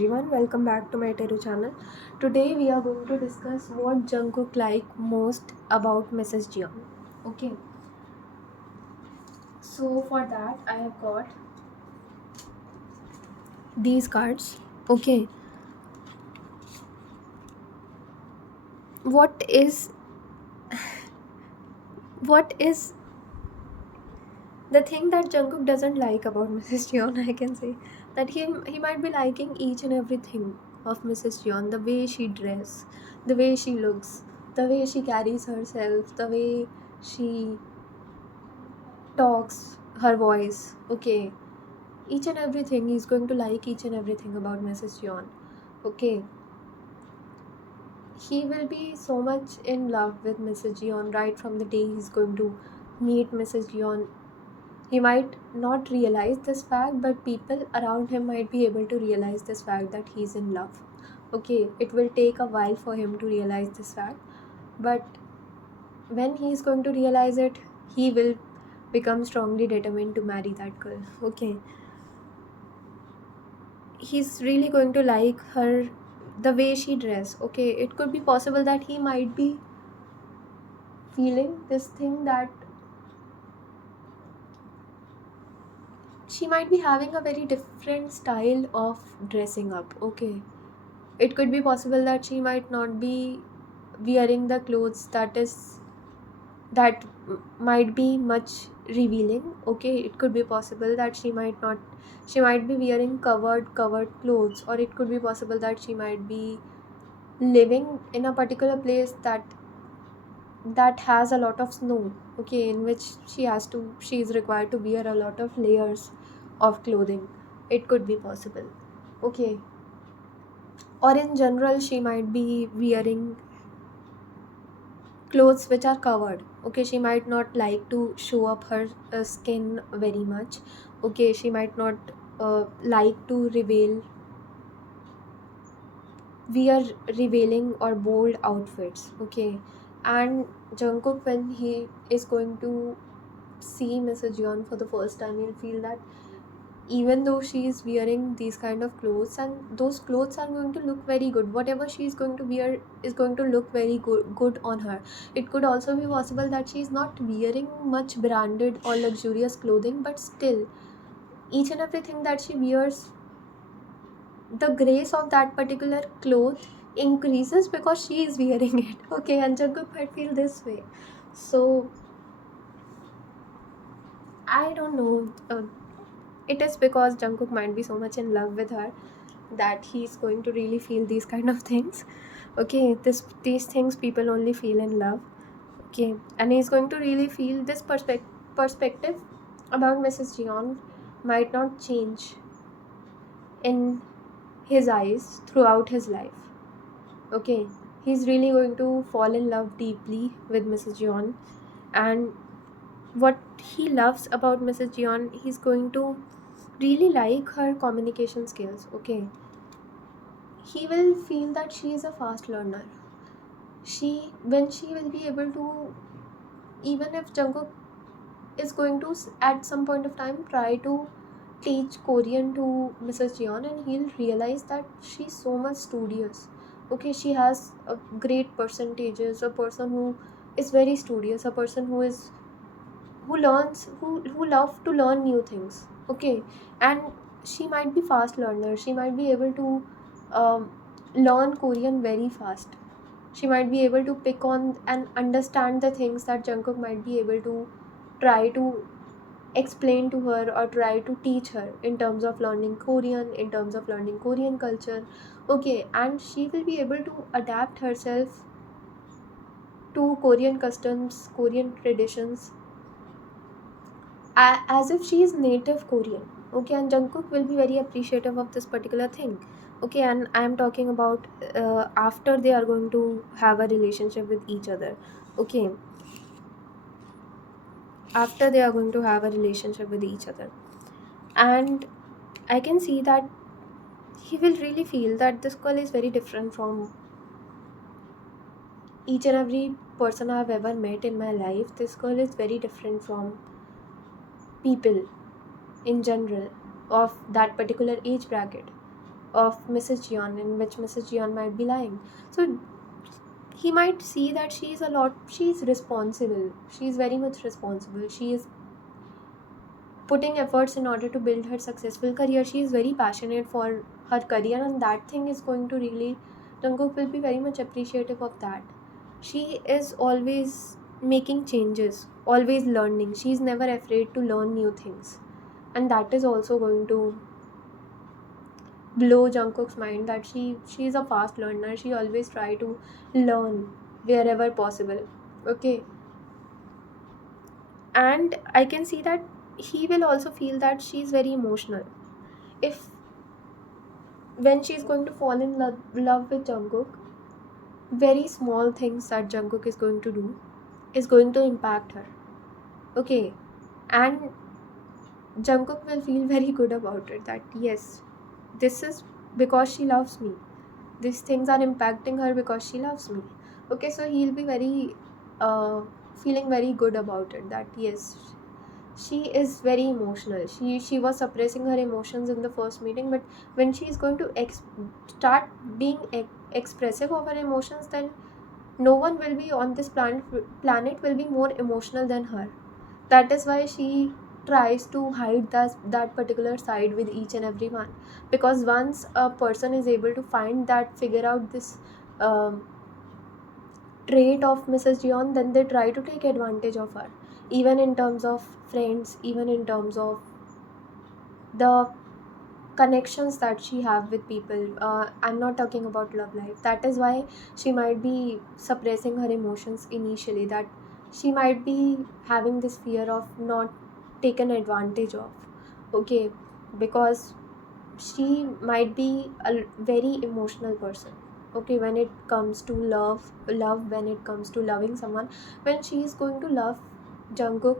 everyone, welcome back to my Teru channel. Today we are going to discuss what Jungkook like most about Mrs. Jeon. Okay, so for that I have got these cards. Okay, what is what is the thing that Jungkook doesn't like about Mrs. Jeon? I can say that he might be liking each and everything of Mrs. Jeon, the way she dress, the way she looks, the way she carries herself, the way she talks, her voice. Okay, each and everything he's going to like each and everything about Mrs. Jeon. Okay, he will be so much in love with Mrs. Jeon right from the day he's going to meet Mrs. Jeon. He might not realize this fact, but people around him might be able to realize this fact that he's in love. Okay, it will take a while for him to realize this fact, but when he's going to realize it, he will become strongly determined to marry that girl. Okay, he's really going to like her, the way she dress. Okay, it could be possible that he might be feeling this thing that she might be having a very different style of dressing up. Okay, it could be possible that she might not be wearing the clothes that might be much revealing. Okay, it could be possible that she might be wearing covered clothes, or it could be possible that she might be living in a particular place that has a lot of snow. Okay, in which she is required to wear a lot of layers of clothing. It could be possible. Okay, or in general she might be wearing clothes which are covered. Okay, she might not like to show up her skin very much. Okay, she might not like to wear revealing or bold outfits. Okay, and Jungkook, when he is going to see Mrs. Jeon for the first time, he'll feel that even though she is wearing these kind of clothes, and those clothes are going to look very good, whatever she is going to wear is going to look very good on her. It could also be possible that she is not wearing much branded or luxurious clothing, but still each and everything that she wears, the grace of that particular cloth increases because she is wearing it. Okay, and Jungkook might feel this way. So I don't know, it is because Jungkook might be so much in love with her that he's going to really feel these kind of things. Okay, these things people only feel in love. Okay, and he's going to really feel this perspective about Mrs. Jeon might not change in his eyes throughout his life. Okay, he's really going to fall in love deeply with Mrs. Jeon, and what he loves about Mrs. Jeon, he's going to really like her communication skills. Okay, he will feel that she is a fast learner. When she will be able to, even if Jungkook is going to at some point of time try to teach Korean to Mrs. Jeon, and he'll realize that she's so much studious. Okay, she has a great percentages, a person who is very studious, a person who love to learn new things. Okay, and she might be fast learner, she might be able to um, learn Korean very fast. She might be able to pick on and understand the things that Jungkook might be able to try to explain to her or try to teach her in terms of learning Korean, in terms of learning Korean culture. Okay, and she will be able to adapt herself to Korean customs, Korean traditions, as if she is native Korean. Okay, and Jungkook will be very appreciative of this particular thing. Okay, and I am talking about after they are going to have a relationship with each other. Okay, after they are going to have a relationship with each other, and I can see that he will really feel that this girl is very different from each and every person I've ever met in my life. This girl is very different from people in general of that particular age bracket. of Mrs. Jeon, in which Mrs. Jeon might be lying. So he might see that she's responsible. She's very much responsible. She is putting efforts in order to build her successful career. She is very passionate for her career, and that thing is going to really, Jungkook will be very much appreciative of that. She is always making changes, always learning. She's never afraid to learn new things. And that is also going to blow Jungkook's mind, that she's a fast learner. She always try to learn wherever possible. Okay. And I can see that he will also feel that she's very emotional. If when she's going to fall in love with Jungkook, very small things that Jungkook is going to do is going to impact her. Okay. And Jungkook will feel very good about it, that yes, this is because she loves me. These things are impacting her because she loves me. Okay, so he'll be very uh, feeling very good about it, that yes, she is very emotional. She was suppressing her emotions in the first meeting, but when she is going to start being expressive of her emotions, then no one will be on this planet will be more emotional than her. That is why she tries to hide that particular side with each and every one, because once a person is able to figure out this um, trait of Mrs. Jeon, then they try to take advantage of her, even in terms of friends, even in terms of the connections that she have with people. I'm not talking about love life. That is why she might be suppressing her emotions initially, that she might be having this fear of not taken advantage of. Okay, because she might be a very emotional person. Okay, when it comes to love when it comes to loving someone, when she is going to love Jungkook,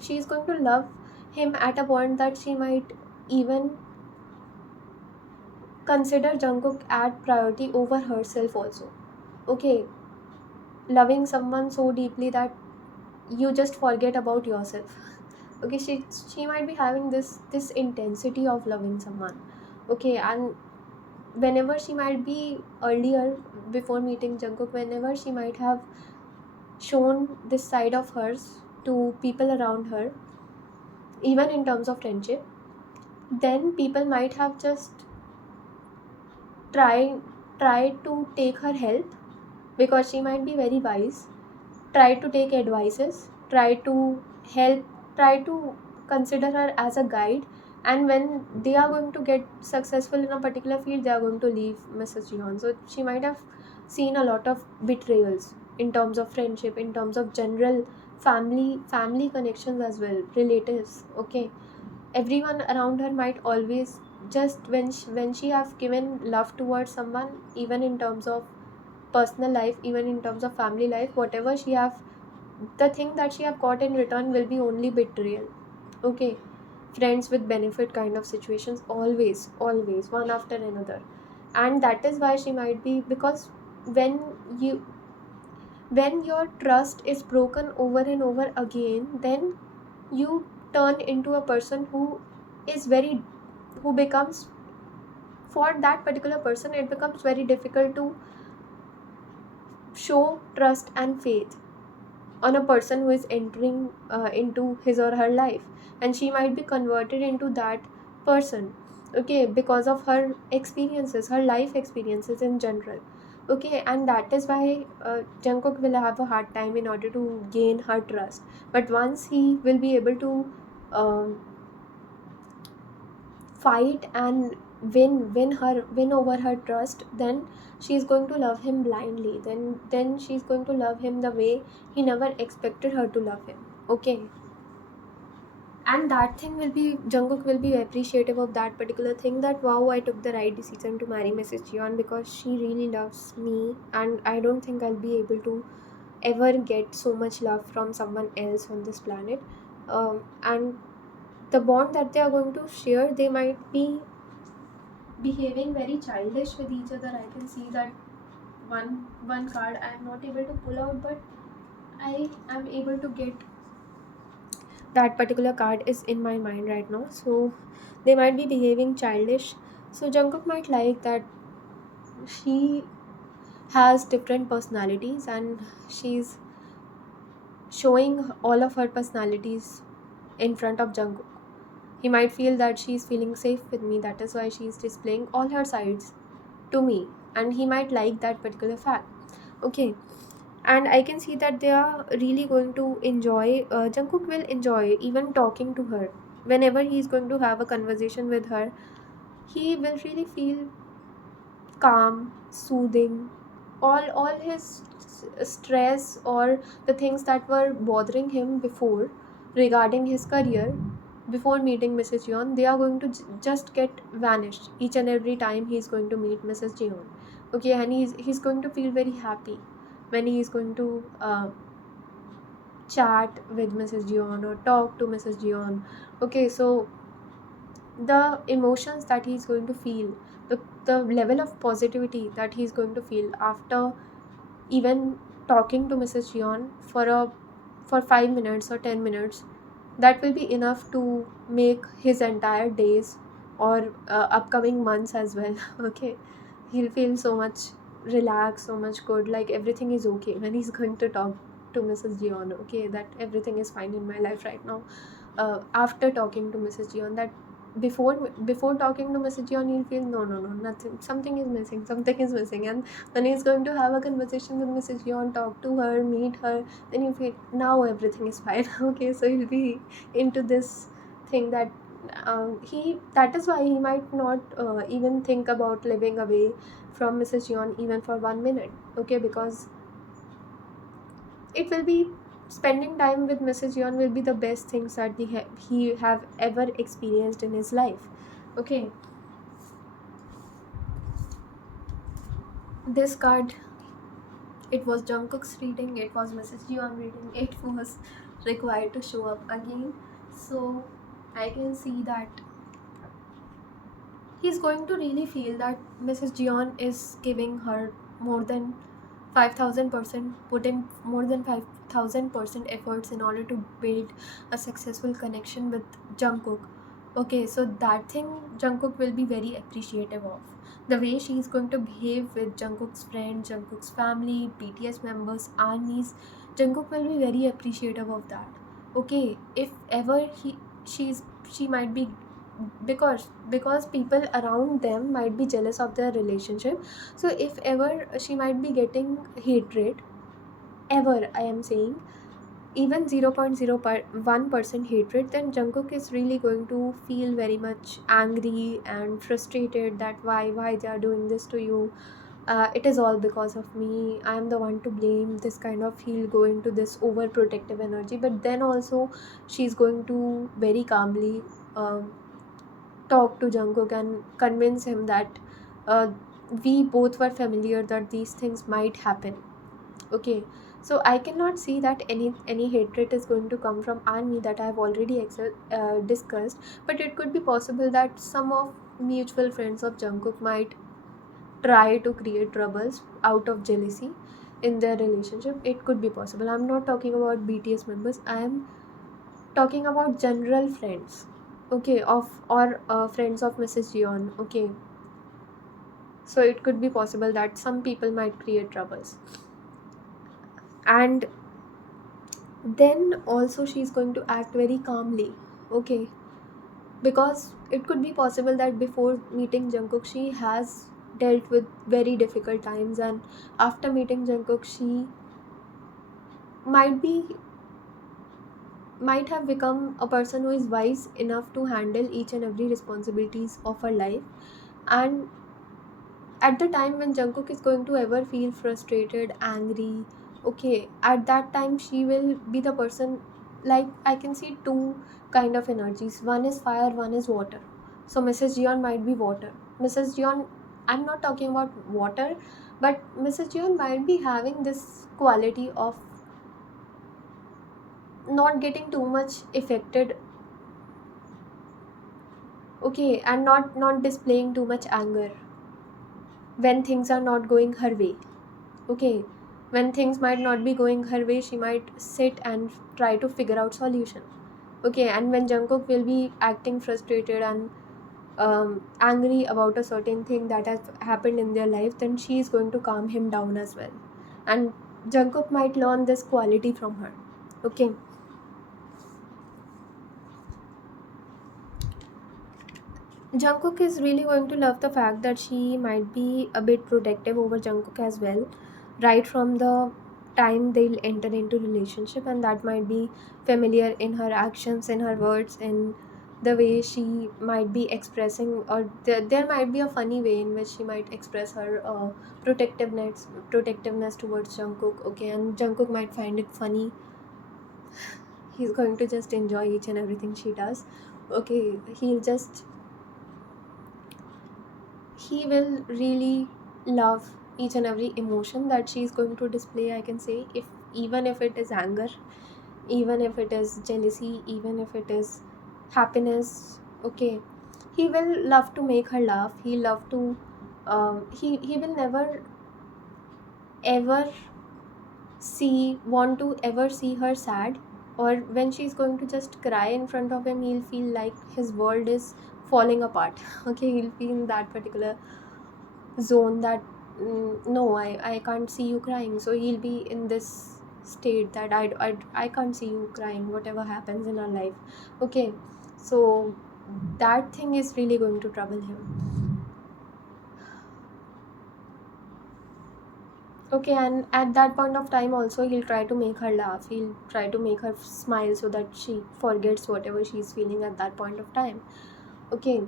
she is going to love him at a point that she might even consider Jungkook at priority over herself also. Okay, loving someone so deeply that you just forget about yourself. Okay, she might be having this intensity of loving someone. Okay, and whenever she might be earlier, before meeting Jungkook, whenever she might have shown this side of hers to people around her, even in terms of friendship, then people might have just try try to take her help, because she might be very wise, try to take advices, try to help, try to consider her as a guide. And when they are going to get successful in a particular field, they are going to leave Mrs. Jihan. So she might have seen a lot of betrayals in terms of friendship, in terms of general family connections as well, relatives. Okay, everyone around her might always just when she have given love towards someone, even in terms of personal life, even in terms of family life, whatever she have, the thing that she have got in return will be only betrayal. Okay, friends with benefit kind of situations, always one after another. And that is why she might be, because when you when your trust is broken over and over again, then you turn into a person is very who becomes, for that particular person it becomes very difficult to show trust and faith on a person who is entering into his or her life, and she might be converted into that person. Okay, because of her experiences, her life experiences in general. Okay, and that is why Jungkook will have a hard time in order to gain her trust. But once he will be able to um, fight and win over her trust, then she's going to love him blindly. Then she's going to love him the way he never expected her to love him. Okay, and that thing will be, Jungkook will be appreciative of that particular thing, that wow, I took the right decision to marry Mrs. Jeon, because she really loves me, and I don't think I'll be able to ever get so much love from someone else on this planet. And the bond that they are going to share, they might be behaving very childish with each other. I can see that one card I am not able to pull out, but I am able to get that particular card is in my mind right now. So they might be behaving childish, So Jungkook might like that she has different personalities and she's showing all of her personalities in front of Jungkook. He might feel that she's feeling safe with me, that is why she's displaying all her sides to me, and he might like that particular fact. Okay, and I can see that they are really going to enjoy. Jungkook will enjoy even talking to her. Whenever he's going to have a conversation with her, he will really feel calm, soothing. All his stress or the things that were bothering him before regarding his career before meeting Mrs. Jeon, they are going to just get vanished each and every time he's going to meet Mrs. Jeon. Okay, and he's going to feel very happy when he is going to chat with Mrs. Jeon or talk to Mrs. Jeon. Okay, so the emotions that he's going to feel, the level of positivity that he's going to feel after even talking to Mrs. Jeon for 5 minutes or 10 minutes, that will be enough to make his entire days or upcoming months as well. Okay, he'll feel so much relaxed, so much good, like everything is okay when he's going to talk to Mrs. Jeon. Okay, that everything is fine in my life right now. After talking to Mrs. Jeon, that before talking to Mrs. Jeon, he'll feel no, nothing, something is missing, something is missing, and when he's going to have a conversation with Mrs. Jeon, talk to her, meet her, then you feel now everything is fine. Okay, so he'll be into this thing that he that is why he might not even think about living away from Mrs. Jeon even for 1 minute. Okay, because it will be spending time with Mrs. Jeon will be the best things that he have ever experienced in his life. Okay, this card, it was Jungkook's reading, it was Mrs. Jeon reading, it was required to show up again. So I can see that he's going to really feel that Mrs. Jeon is giving her more than 5,000%, put in more than 5,000% efforts in order to build a successful connection with Jungkook. Okay, so that thing Jungkook will be very appreciative of. The way she's going to behave with Jungkook's friends, Jungkook's family, BTS members, armies, Jungkook will be very appreciative of that. Okay, if ever she might be, because people around them might be jealous of their relationship. So if ever she might be getting hatred, ever I am saying, even 0.01% hatred, then Jungkook is really going to feel very much angry and frustrated that why they are doing this to you. It is all because of me, I am the one to blame, this kind of, he'll go into this overprotective energy. But then also she's going to very calmly talk to Jungkook and convince him that uh, we both were familiar that these things might happen. Okay, so I cannot see that any hatred is going to come from Army, that I have already discussed. But it could be possible that some of mutual friends of Jungkook might try to create troubles out of jealousy in their relationship. It could be possible. I'm not talking about BTS members, I am talking about general friends. Okay, of or friends of Mrs. Jeon. Okay, so it could be possible that some people might create troubles. And then also she's going to act very calmly. Okay, because it could be possible that before meeting Jungkook she has dealt with very difficult times, and after meeting Jungkook she might be might have become a person who is wise enough to handle each and every responsibilities of her life. And at the time when Jungkook is going to ever feel frustrated, angry, okay, at that time she will be the person, like I can see two kind of energies. One is fire, one is water. So Mrs. Jeon might be water. Mrs. Jeon, I'm not talking about water, but Mrs. Jeon might be having this quality of not getting too much affected, okay, and not displaying too much anger when things are not going her way. Okay, when things might not be going her way, she might sit and try to figure out solution. Okay, and when Jungkook will be acting frustrated and angry about a certain thing that has happened in their life, then she is going to calm him down as well. And Jungkook might learn this quality from her. Okay. Jungkook is really going to love the fact that she might be a bit protective over Jungkook as well, right from the time they'll enter into relationship, and that might be familiar in her actions, in her words, in the way she might be expressing, or there might be a funny way in which she might express her protectiveness towards Jungkook. Okay, and Jungkook might find it funny. He's going to just enjoy each and everything she does. Okay, he will really love each and every emotion that she's going to display, I can say. If even if it is anger, even if it is jealousy, even if it is happiness, okay, he will love to make her laugh. He love to he will never ever want to ever see her sad, or when she's going to just cry in front of him, he'll feel like his world is falling apart. Okay, he'll be in that particular zone that no, I can't see you crying. So he'll be in this state that I can't see you crying whatever happens in our life. Okay, so that thing is really going to trouble him. Okay, and at that point of time also, he'll try to make her laugh, he'll try to make her smile so that she forgets whatever she's feeling at that point of time. Okay,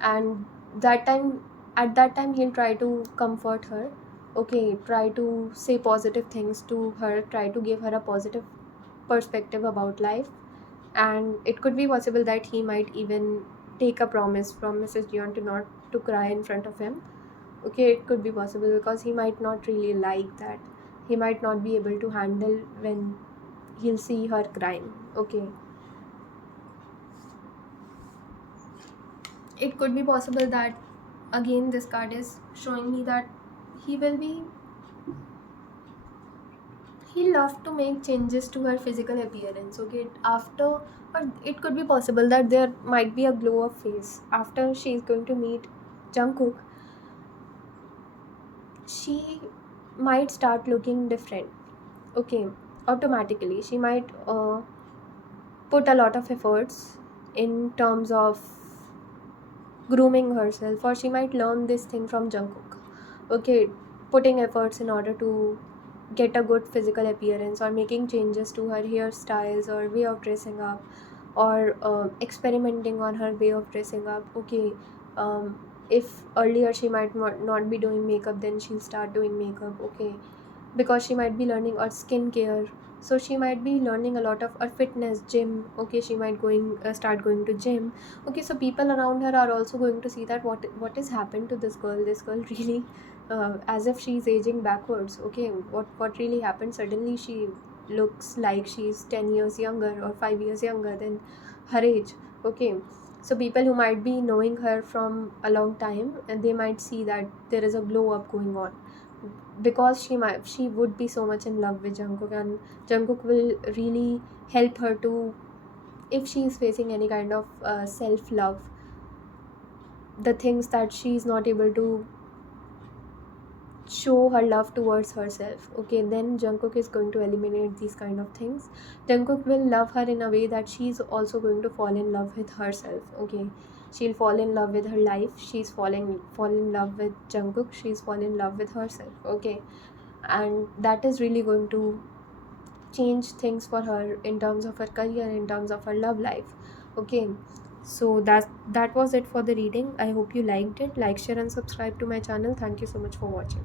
and that time at that time he'll try to comfort her. Okay, try to say positive things to her, try to give her a positive perspective about life. And it could be possible that he might even take a promise from Mrs. Dion to not to cry in front of him. Okay, it could be possible because he might not really like that. He might not be able to handle when he'll see her crying. Okay, it could be possible that again this card is showing me that he will be he loved to make changes to her physical appearance. Okay, after, or it could be possible that there might be a glow up phase after she's going to meet Jungkook. She might start looking different. Okay, automatically she might put a lot of efforts in terms of grooming herself, or she might learn this thing from Jungkook. Okay, putting efforts in order to get a good physical appearance, or making changes to her hairstyles or way of dressing up, or experimenting on her way of dressing up. Okay, if earlier she might not be doing makeup, then she'll start doing makeup. Okay, because she might be learning or skincare, so she might be learning a lot of fitness, gym. Okay, she might start going to gym. Okay, so people around her are also going to see that what has happened to this girl really as if she's aging backwards. Okay, what really happened? Suddenly she looks like she's 10 years younger or 5 years younger than her age. Okay, so people who might be knowing her from a long time, and they might see that there is a glow up going on, because she would be so much in love with Jungkook, and Jungkook will really help her to, if she is facing any kind of self love, the things that she is not able to show her love towards herself. Okay, then Jungkook is going to eliminate these kind of things. Jungkook will love her in a way that she's also going to fall in love with herself. Okay, she'll fall in love with her life. She's fall in love with Jungkook. She's fall in love with herself. Okay, and that is really going to change things for her in terms of her career, in terms of her love life. Okay, so that was it for the reading. I hope you liked it. Like, share and subscribe to my channel. Thank you so much for watching.